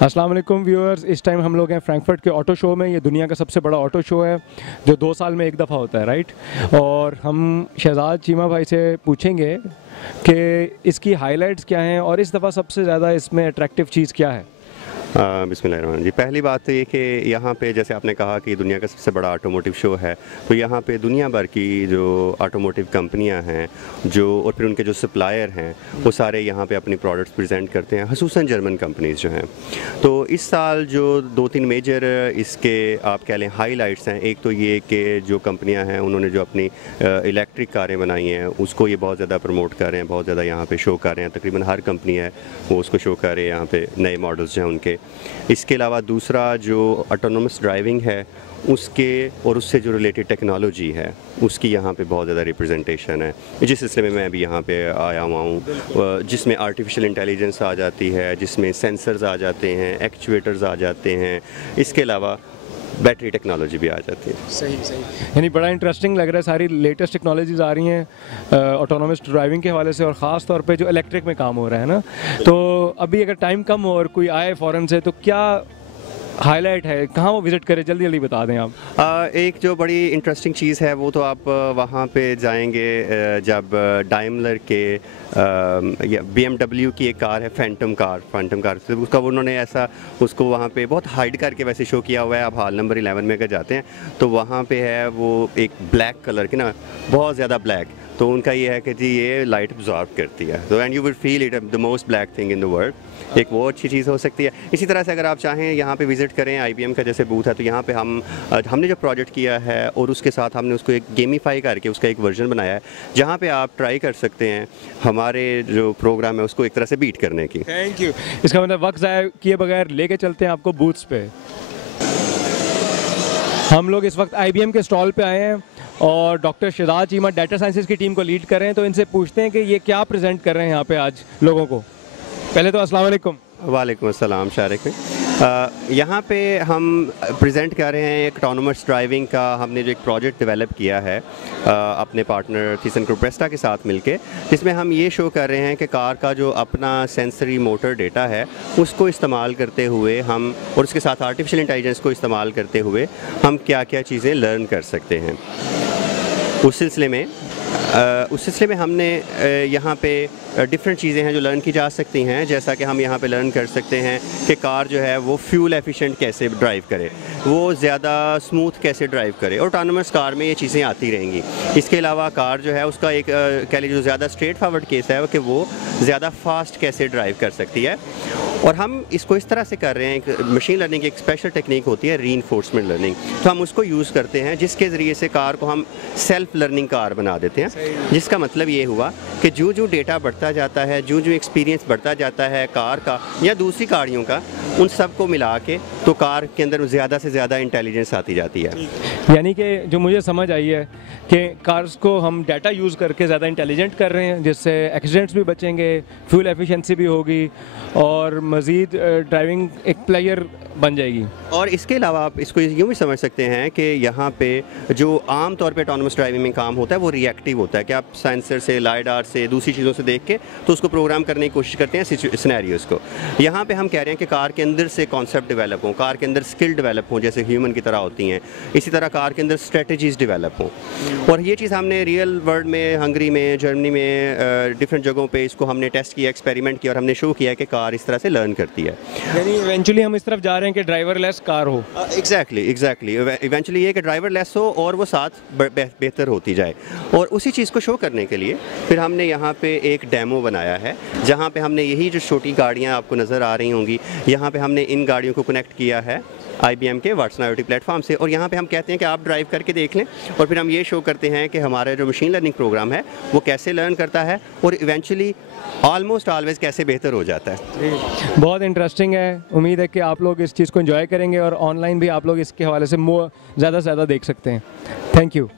अस्सलाम वालेकुम व्यूअर्स, इस टाइम हम लोग हैं फ्रैंकफर्ट के ऑटो शो में। ये दुनिया का सबसे बड़ा ऑटो शो है जो 2 साल में एक दफ़ा होता है, राइट। और हम शहजाद चीमा भाई से पूछेंगे कि इसकी हाइलाइट्स क्या हैं और इस दफ़ा सबसे ज़्यादा इसमें अट्रैक्टिव चीज़ क्या है। बिस्मिल्लाहिर्रहमानिर्रहीम जी। पहली बात तो ये कि यहाँ पे जैसे आपने कहा कि दुनिया का सबसे बड़ा ऑटोमोटिव शो है, तो यहाँ पे दुनिया भर की जो ऑटोमोटिव कंपनियाँ हैं जो और फिर उनके जो सप्लायर हैं वो सारे यहाँ पे अपनी प्रोडक्ट्स प्रेजेंट करते हैं, ख़ुसूसन जर्मन कंपनीज़ जो हैं। तो इस साल जो 2-3 मेजर इसके आप कह लें हाईलाइट्स हैं, एक तो ये कि जो कंपनियाँ हैं उन्होंने जो अपनी इलेक्ट्रिक कारें बनाई हैं उसको ये बहुत ज़्यादा प्रमोट कर रहे हैं, बहुत ज़्यादा यहाँ पे शो कर रहे हैं। तकरीबन हर कंपनी है वो उसको शो कर रहे हैं यहाँ पे, नए मॉडल्स जो हैं उनके। इसके अलावा दूसरा जो ऑटोनोमस ड्राइविंग है उसके और उससे जो रिलेटेड टेक्नोलॉजी है उसकी यहाँ पे बहुत ज़्यादा रिप्रेजेंटेशन है, जिस सिलसिले में मैं अभी यहाँ पे आया हुआ हूँ, जिसमें आर्टिफिशियल इंटेलिजेंस आ जाती है, जिसमें सेंसर्स आ जाते हैं, एक्चुएटर्स आ जाते हैं, इसके अलावा बैटरी टेक्नोलॉजी भी आ जाती है। सही यानी बड़ा इंटरेस्टिंग लग रहा है, सारी लेटेस्ट टेक्नोलॉजीज़ आ रही हैं ऑटोनोमस ड्राइविंग के हवाले से, और ख़ास तौर पे जो इलेक्ट्रिक में काम हो रहा है ना। तो अभी अगर टाइम कम हो और कोई आए फ़ौरन से तो क्या हाईलाइट है, कहाँ वो विज़िट करें, जल्दी जल्दी बता दें आप। एक जो बड़ी इंटरेस्टिंग चीज़ है वो तो आप वहाँ पे जाएंगे जब डाइमलर के या BMW की एक कार है फैंटम कार, तो उसका उन्होंने ऐसा उसको वहाँ पे बहुत हाइड करके वैसे शो किया हुआ है। आप हॉल नंबर 11 में अगर जाते हैं तो वहाँ पे है वो एक ब्लैक कलर की ना, बहुत ज़्यादा ब्लैक, तो उनका ये है कि जी ये लाइट अब्जॉर्ब करती है, तो and you will feel it the most black thing in the world. एक वो अच्छी चीज़ हो सकती है। इसी तरह से अगर आप चाहें यहाँ पे विज़िट करें, IBM का जैसे बूथ है, तो यहाँ पे हमने जो प्रोजेक्ट किया है और उसके साथ हमने उसको एक गेमीफाई करके उसका एक वर्जन बनाया है जहाँ पे आप ट्राई कर सकते हैं हमारे जो प्रोग्राम है उसको एक तरह से बीट करने की। Thank you. इसका मतलब वक्त ज़ाया किए बगैर लेके चलते हैं आपको बूथ्स पे। हम लोग इस वक्त IBM के स्टॉल पे आए हैं और doctor Shehzad Cheema data sciences की टीम को लीड कर रहे हैं, तो इनसे पूछते हैं कि ये क्या प्रेजेंट कर रहे हैं यहाँ पे आज लोगों को। पहले तो अस्सलाम वालेकुम। वालेकुम अस्सलाम शारिक। यहाँ पे हम प्रेजेंट कर रहे हैं एक ऑटोनोमस ड्राइविंग का, हमने जो एक प्रोजेक्ट डेवलप किया है अपने पार्टनर थीसन के साथ मिलके, जिसमें हम ये शो कर रहे हैं कि कार का जो अपना सेंसरी मोटर डेटा है उसको इस्तेमाल करते हुए हम, और उसके साथ आर्टिफिशियल इंटेलिजेंस को इस्तेमाल करते हुए हम क्या क्या चीज़ें लर्न कर सकते हैं। उस सिलसिले में हमने यहाँ पे डिफरेंट चीज़ें हैं जो लर्न की जा सकती हैं, जैसा कि हम यहाँ पे लर्न कर सकते हैं कि कार जो है वो फ्यूल एफिशिएंट कैसे ड्राइव करे, वो ज़्यादा स्मूथ कैसे ड्राइव करे, और ऑटोनोमस कार में ये चीज़ें आती रहेंगी। इसके अलावा कार जो है उसका एक कह लीजिए जो ज़्यादा स्ट्रेट फॉरवर्ड केस है कि वो ज़्यादा फास्ट कैसे ड्राइव कर सकती है। और हम इसको इस तरह से कर रहे हैं, एक मशीन लर्निंग की एक स्पेशल टेक्निक होती है रीइंफोर्समेंट लर्निंग, तो हम उसको यूज़ करते हैं जिसके ज़रिए से कार को हम सेल्फ लर्निंग कार बना देते हैं। जिसका मतलब ये हुआ कि जो जो डेटा बढ़ता जाता है, जो जो एक्सपीरियंस बढ़ता जाता है कार का या दूसरी गाड़ियों का, उन सब को मिला के तो कार के अंदर ज़्यादा से ज़्यादा इंटेलिजेंस आती जाती है। यानी कि जो मुझे समझ आई है कि कार्स को हम डाटा यूज़ करके ज़्यादा इंटेलिजेंट कर रहे हैं, जिससे एक्सीडेंट्स भी बचेंगे, फ्यूल एफिशिएंसी भी होगी और मज़ीद ड्राइविंग एक प्लेयर बन जाएगी। और इसके अलावा आप इसको यूँ भी समझ सकते हैं कि यहाँ पे जो आम तौर पे ऑटोनोमस ड्राइविंग में काम होता है वो रिएक्टिव होता है कि आप सेंसर से, लाइडार से, दूसरी चीज़ों से देख के तो उसको प्रोग्राम करने की कोशिश करते हैं सिनेरियोज़ को। यहाँ पे हम कह रहे हैं कि कार के अंदर से कॉन्सेप्ट डेवलप हों, कार के अंदर स्किल डेवलप हों जैसे ह्यूमन की तरह होती हैं, इसी तरह कार के अंदर स्ट्रेटजीज़ डेवलप हों। और ये चीज़ हमने रियल वर्ल्ड में, हंगरी में, जर्मनी में, डिफरेंट जगहों पर इसको हमने टेस्ट किया, एक्सपेरिमेंट किया और हमने शो किया कि कार इस तरह से लर्न करती है। यानी इवेंचुअली हम इस तरफ जा रहे हैं कि ड्राइवर लेस कार हो। एग्जैक्टली इवेंचुअली ये कि ड्राइवर लेस हो और वो साथ बेहतर होती जाए। और उसी चीज़ को शो करने के लिए फिर हमने यहाँ पे एक डेमो बनाया है जहाँ पे हमने यही जो छोटी गाड़ियाँ आपको नज़र आ रही होंगी, यहाँ पे हमने इन गाड़ियों को कनेक्ट किया है IBM के वाटसन IoT प्लेटफॉर्म से, और यहाँ पे हम कहते हैं कि आप ड्राइव करके देख लें, और फिर हम ये शो करते हैं कि हमारा जो मशीन लर्निंग प्रोग्राम है वो कैसे लर्न करता है और इवेंचुअली ऑलमोस्ट ऑलवेज कैसे बेहतर हो जाता है। बहुत इंटरेस्टिंग है। उम्मीद है कि आप लोग इस चीज़ को एंजॉय करेंगे और ऑनलाइन भी आप लोग इसके हवाले से ज़्यादा से ज़्यादा देख सकते हैं। Thank you.